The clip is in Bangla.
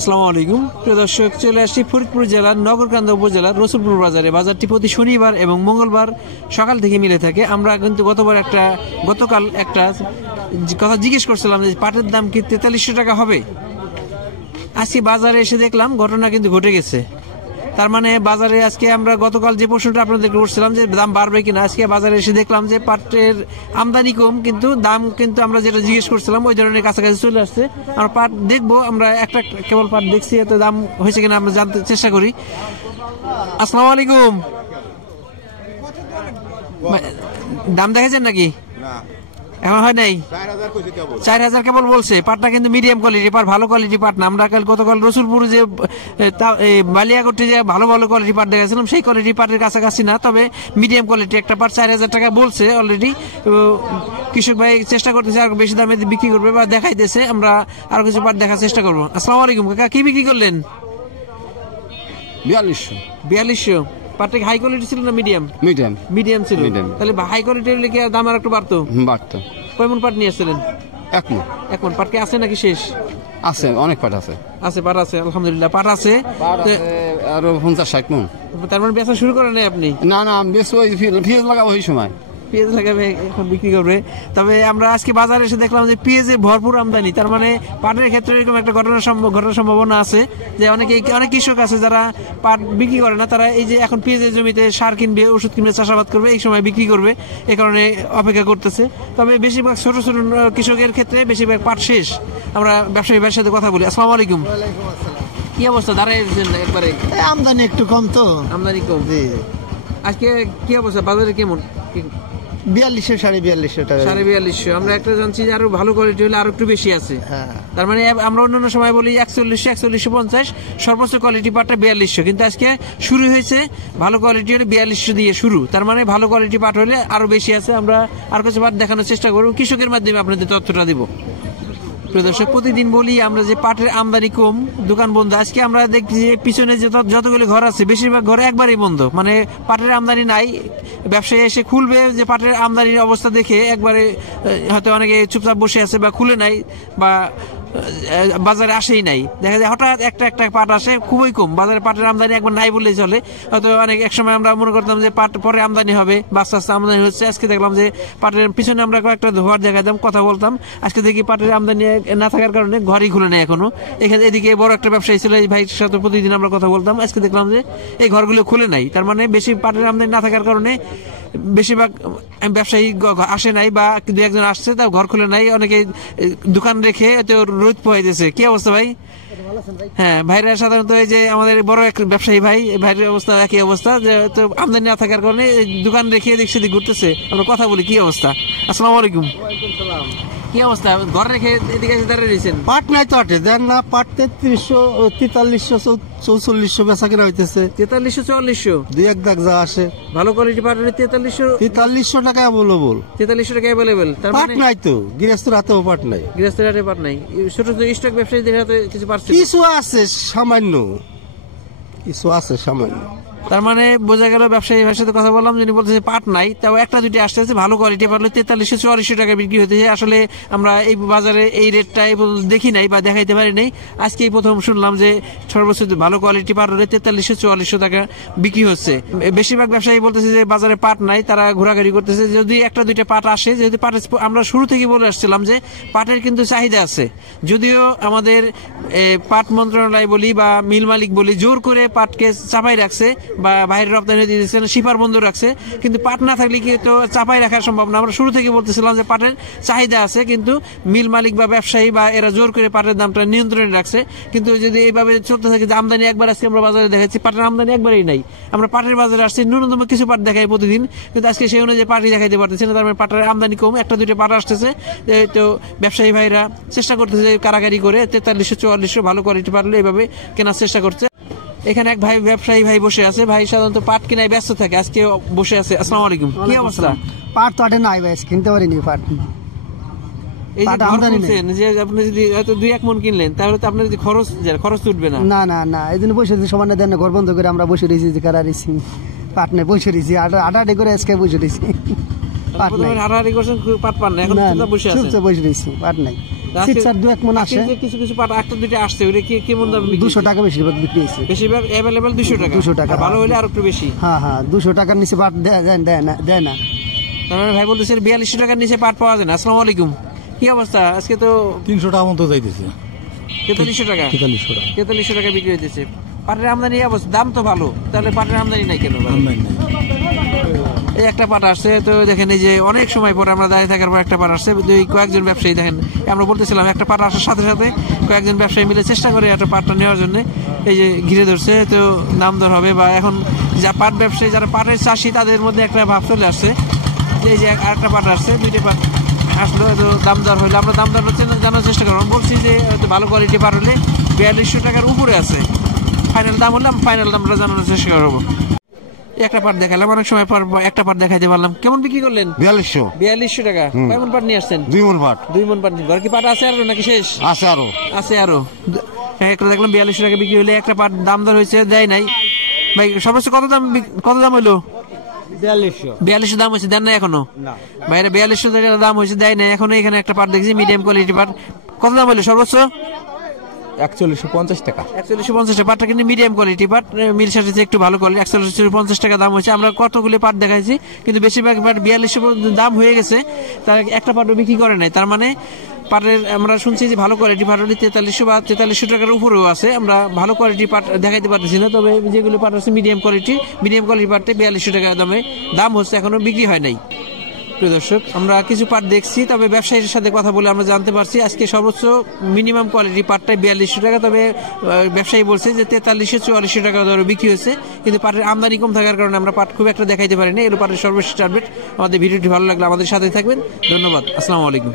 আসসালামু আলাইকুম প্রিয় দর্শক, চলে আসছি ফরিদপুর জেলার নগরকান্দা উপজেলার রসুলপুর বাজারে। বাজারটি প্রতি শনিবার এবং মঙ্গলবার সকাল থেকে মিলে থাকে। আমরা কিন্তু গতকাল একটা কথা জিজ্ঞেস করছিলাম যে পাটের দাম কি 4300 টাকা হবে। আজকে বাজারে এসে দেখলাম ঘটনা কিন্তু ঘটে গেছে। তার মানে বাজারে আজকে আমরা গতকাল যে প্রশ্নটা আপনাদের করছিলাম যে দাম বাড়বে কিনা, আজকে বাজারে এসে দেখলাম যে পাটের আমদানি কম, কিন্তু দাম কিন্তু আমরা যেটা জিজ্ঞেস করছিলাম ওই ধরনের কাছাকাছি চলে আসছে। আমরা পাট দেখবো, আমরা একটা কেবল পাট দেখছি, এত দাম হয়েছে কিনা আমরা জানতে চেষ্টা করি। আসসালামু আলাইকুম, দাম দেখেছেন নাকি? এখন হয় নাই, 4000 কেবল বলছে। পাটটা কিন্তু মিডিয়াম কোয়ালিটি পাট, ভালো কোয়ালিটি পাট না। আমরা গতকাল রসুলপুর যে বালিয়াগড়ে যে ভালো ভালো কোয়ালিটি পাট দেখাছিলাম সেই কোয়ালিটি পাটের কাছাকাছি না, তবে মিডিয়াম কোয়ালিটি একটা পাট 4000 টাকা বলছে অলরেডি। কৃষক ভাই চেষ্টা করতেছে আর বেশি দামে বিক্রি করবে বা দেখাইতেছে। আমরা আরো কিছু পাট দেখার চেষ্টা করবো। আসসালামু আলাইকুম কাকা, কি বিক্রি করলেন? 4200। পাটটা হাই কোয়ালিটি ছিল না মিডিয়াম? মিডিয়াম ছিল। তাহলে হাই কোয়ালিটির লিখে দাম আর একটু বাড়তো। কয় মন পাট নিয়ে আসছিলেন? 1 মণ। 1 মণ পাট কি আছে নাকি শেষ? আছে, অনেক পাট আছে। পাট আছে, আলহামদুলিল্লাহ পাট আছে। আরো 50-60 মণ। তার মানে বেচা শুরু করেন নাই আপনি? না, আমি বেশ ওই পেঁয়াজ লাগাবো ওই সময়। পেঁয়াজ লাগাবে, এখন বিক্রি করবে। তবে আমরা আজকে বাজারে এসে দেখলাম যে পেঁয়াজে ভরপুর আমদানি। তার মানে পাটের ক্ষেত্রে এরকম একটা ঘটনার সম্ভাবনা আছে যে অনেক কৃষক আছে যারা পাট বিক্রি করে না, তারা এই যে এখন পেঁয়াজের জমিতে সার কিনবে, ওষুধ কিনবে, চাষাবাদ করবে, এই সময় বিক্রি করবে, এই কারণে অপেক্ষা করতেছে। তবে বেশিরভাগ ছোট ছোট কৃষকের ক্ষেত্রে বেশিরভাগ পাট শেষ। আমরা ব্যবসায়ী ভাইয়ের সাথে কথা বলি। আসসালামু আলাইকুম, কি অবস্থা? দাঁড়াইছেন একবারে? আমদানি একটু কম তো। আমদানি কম। আজকে কি অবস্থা বাজারে? কেমন? 4200 4250 টাকা। 4250। আমরা একটা জানছি যে আরো ভালো কোয়ালিটি হলে আরো একটু বেশি আছে। তার মানে আমরা অন্যান্য সময় বলি 4150, সর্বোচ্চ কোয়ালিটি পাটটা 4200, কিন্তু আজকে শুরু হয়েছে ভালো কোয়ালিটি হলে 4200 দিয়ে শুরু। তার মানে ভালো কোয়ালিটি পাট হলে আরো বেশি আছে। আমরা আর কিছু পাট দেখানোর চেষ্টা করব, কৃষকের মাধ্যমে আপনাদের তথ্যটা দিব। প্রিয় দর্শক, প্রতিদিন বলি আমরা যে পাটের আমদানি কম, দোকান বন্ধ। আজকে আমরা দেখছি যে পিছনে যতগুলো ঘর আছে বেশিরভাগ ঘরে একবারই বন্ধ, মানে পাটের আমদানি নাই। ব্যবসায়ী এসে খুলবে যে পাটের আমদানির অবস্থা দেখে একবারে হয়তো অনেকে চুপচাপ বসে আছে বা খুলে নাই বা বাজারে আসেই নাই। দেখা যায় হঠাৎ একটা পাট আসে, খুবই কম। বাজারে পাটের আমদানি একবার নাই বললেই চলে। হয়তো এক সময় আমরা মনে করতাম যে পাট পরে আমদানি হবে, আস্তে আস্তে আমদানি হচ্ছে। আজকে দেখলাম যে পাটের পিছনে আমরা কয়েকটা ঘর দেখাতাম, কথা বলতাম। আজকে দেখি পাটের আমদানি না থাকার কারণে ঘরই খুলে নেই এখনো। এখানে এদিকে বড় একটা ব্যবসায়ী ছিল, এই ভাইয়ের সাথে প্রতিদিন আমরা কথা বলতাম। আজকে দেখলাম যে এই ঘরগুলো খুলে নাই। তার মানে বেশি পাটের আমদানি না থাকার কারণে বেশিরভাগ ব্যবসায়ী আসে নাই, বা 2-1 জন আসছে তাও ঘর খুলে নাই। অনেকে দোকান রেখে এত রোদ পোহাইতেছে। কি অবস্থা ভাই? হ্যাঁ, ভাইরা সাধারণত এই যে আমাদের বড় এক ব্যবসায়ী ভাই, ভাইয়ের অবস্থা একই অবস্থা, যে আমদানি না থাকার কারণে দোকান রেখে এদিক সেদিক ঘুরতেছে। আমরা কথা বলি, কি অবস্থা? আসসালামু আলাইকুম, কি অবস্থা? ঘর রেখে এদিকে দাঁড়িয়ে রয়েছেন? পাট নাই তো আটে দেন না। পাট 4300 4300 বেচা কিনা হইতেছে। 4300-4400 2-1 দাগ যা আসে। ভালো কোয়ালিটি পাট হলে 4300 টাকা অ্যাভেলেবল। 4300 টাকা অ্যাভেলেবেল। তার পাট মানে নাই তো, গৃহস্থের হাতেও পাট নাই। গৃহস্থের হাতে পাট নাই। ছোট ছোট স্টক ব্যবসায়ীদের হাতে কিছু পারছে, কিছু আছে সামান্য, কিছু আছে সামান্য। তার মানে বোঝা গেল ব্যবসায়ী ভাইয়ের সাথে কথা বললাম, যিনি বলতেছে পাট নাই, তাও একটা দুটি আসতেছে ভালো কোয়ালিটি পাট হলে 4300-4400 টাকা বিক্রি হতেছে। আসলে আমরা এই বাজারে এই রেটটা এই পর্যন্ত দেখি নাই বা দেখাইতে পারি নাই। আজকে এই প্রথম শুনলাম যে সর্বোচ্চ ভালো কোয়ালিটি পাট হলে 4300-4400 টাকা বিক্রি হচ্ছে। বেশিরভাগ ব্যবসায়ী বলতেছে যে বাজারে পাট নাই, তারা ঘোরাঘুরি করতেছে। যদি একটা দুইটা পাট আসে, যেহেতু পাটের আমরা শুরু থেকে বলে আসছিলাম যে পাটের কিন্তু চাহিদা আছে। যদিও আমাদের পাট মন্ত্রণালয় বলি বা মিল মালিক বলি জোর করে পাটকে চাপাই রাখছে বা বাইরের রপ্তানি দিয়েছেন, শিপার বন্ধ রাখছে, কিন্তু পাট না থাকলে কি তো চাপাই রাখা সম্ভব না। আমরা শুরু থেকে বলতেছিলাম যে পাটের চাহিদা আছে, কিন্তু মিল মালিক বা ব্যবসায়ী বা এরা জোর করে পাটের দামটা নিয়ন্ত্রণে রাখছে। কিন্তু যদি এইভাবে চলতে থাকে যে আমদানি একবার আজকে আমরা বাজারে দেখাচ্ছি, পাটের আমদানি একবারই নাই। আমরা পাটের বাজারে আসছি, ন্যূনতম কিছু পাট দেখাই প্রতিদিন, কিন্তু আজকে সেই অনুযায়ী পাটই দেখাইতে পারতেছে না। তার মানে পাটের আমদানি কম, একটা দুইটা পাট আসতেছে। তো ব্যবসায়ী ভাইরা চেষ্টা করতেছে কারাগারি করে 4300-4400 ভালো কোয়ালিটি পাটলে এইভাবে কেনার চেষ্টা করছে। এখানে এক ভাই ব্যবসায়ী ভাই বসে আছে। ভাই সাধারণত পাট কিনায় ব্যস্ত থাকে, আজকে বসে আছে। আসসালামু আলাইকুম, কি অবস্থা? পাট তো আটে নাই ভাই, কিনতে পারিনি পাট। এই যে আপনি যদি হয়তো 2-1 মণ কিনলেন, তাহলে তো আপনার খরচ উঠবে না। না না না, এই জন্য বসে সমান দেন, ঘর বন্ধ করে আমরা বসে রয়েছি, যে কারা রয়েছি পাট নেই, বসে রয়েছি আটাআটি করে আজকে বসে রয়েছি। পাট নাই, হারাহারি করছেন, পাট পান না, এখন বসে রয়েছি, পাট নাই। সিটসার 2-1 মন আসে। কিন্তু কিছু কিছু পাট একটা দুটো আসছে, ওটা কি কেমন দাম বিক্রি? 200 টাকা বেশিরভাগ বিক্রি হয়েছে। বেশিরভাগ অ্যাভেলেবল 200 টাকা। 200 টাকা। আর ভালো হলে আর একটু বেশি। হ্যাঁ হ্যাঁ, 200 টাকার নিচে পাট দেয় না। তার মানে ভাই বলতেছে 4200 টাকার নিচে পাট পাওয়া যায় না। আসসালামু আলাইকুম, কি অবস্থা? আজকে তো 300 টাকা মতো যাইতেছে। 4300 টাকা। 4300 টাকা 4300 টাকা বিক্রি হইতেছে। পাটের আমদানি অবস্থা, দাম তো ভালো, তাহলে পাটের আমদানি নাই কেন ভাই? আমদানি নাই। এই একটা পাট আসছে, তো দেখেন এই যে অনেক সময় পরে আমরা দাঁড়িয়ে থাকার পর একটা পাট আসছে। কয়েকজন ব্যবসায়ী দেখেন, আমরা বলতেছিলাম একটা পাট আসার সাথে সাথে কয়েকজন ব্যবসায়ী মিলে চেষ্টা করে একটা পাটটা নেওয়ার জন্য এই যে ঘিরে ধরছে। তো দাম দর হবে, বা এখন যা পাট ব্যবসায়ী যারা পাটের চাষি তাদের মধ্যে একটা ভাব চলে আসছে যে এই যে আরেকটা পাট আসছে, 2টা পাট আসলো, তো দাম দর হইলো। আমরা দাম দর জানার চেষ্টা করবো। বলছি যে ভালো কোয়ালিটি পাট হলে 4200 টাকার উপরে আছে, ফাইনাল দাম হলে ফাইনাল দামটা জানানোর চেষ্টা করবো। একটা পাট দেখালাম, অনেক সময় পর একটা পাট দেখাইতে পারলাম। কেমন বিক্রি করলেন? 4200 টাকা। কেমন পাট নিয়ে আসছেন? 2 মন পাট 2 মন পাট। ঘর কি পাট আছে আরো নাকি শেষ? আছে আরো। আছে আরো। হ্যাঁ, একটা দেখলাম 4200 টাকা বিক্রি হলে। একটা পাট দাম দর হয়েছে, দেয় নাই ভাই। সর্বোচ্চ কত দাম হইলো? 4200 দাম হয়েছে, দেন নাই এখনো বাইরে? 4200 টাকা দাম হয়েছে, দেয় নাই এখনো। এখানে একটা পাট দেখছি মিডিয়াম কোয়ালিটি পাট। কত দাম হইলো সর্বোচ্চ? 4150 টাকা। 4150 টাকা। পাটটা কিন্তু মিডিয়াম কোয়ালিটি পাট, মিল সাথে একটু ভালো কোয়ালিটি। 4150 টাকা দাম হয়েছে। আমরা কতগুলো পাট দেখাইছি, কিন্তু বেশিরভাগ পাট 4200 দাম হয়ে গেছে, তার একটা পাটও বিক্রি করে নাই। তার মানে পাটের আমরা শুনছি যে ভালো কোয়ালিটি পাট হলে 4300 বা 4300 টাকার উপরেও আছে। আমরা ভালো কোয়ালিটি পাট দেখাইতে পারতেছি না, তবে যেগুলো পাট আছে মিডিয়াম কোয়ালিটি পাটে 4200 টাকা দাম হচ্ছে, এখনো বিক্রি হয় নাই। প্রিয় দর্শক, আমরা কিছু পাট দেখছি, তবে ব্যবসায়ীর সাথে কথা বলে আমরা জানতে পারছি আজকে সর্বোচ্চ মিনিমাম কোয়ালিটি পাটটাই 4200 টাকা। তবে ব্যবসায়ী বলছে যে 4300-4400 টাকা দরে বিক্রি হয়েছে, কিন্তু পাটের আমদানি কম থাকার কারণে আমরা পাট খুব একটা দেখাইতে পারিনি। এর পাটের সর্বশেষ টার্গেট। আমাদের ভিডিওটি ভালো লাগলে আমাদের সাথে থাকবেন। ধন্যবাদ। আসসালামু আলাইকুম।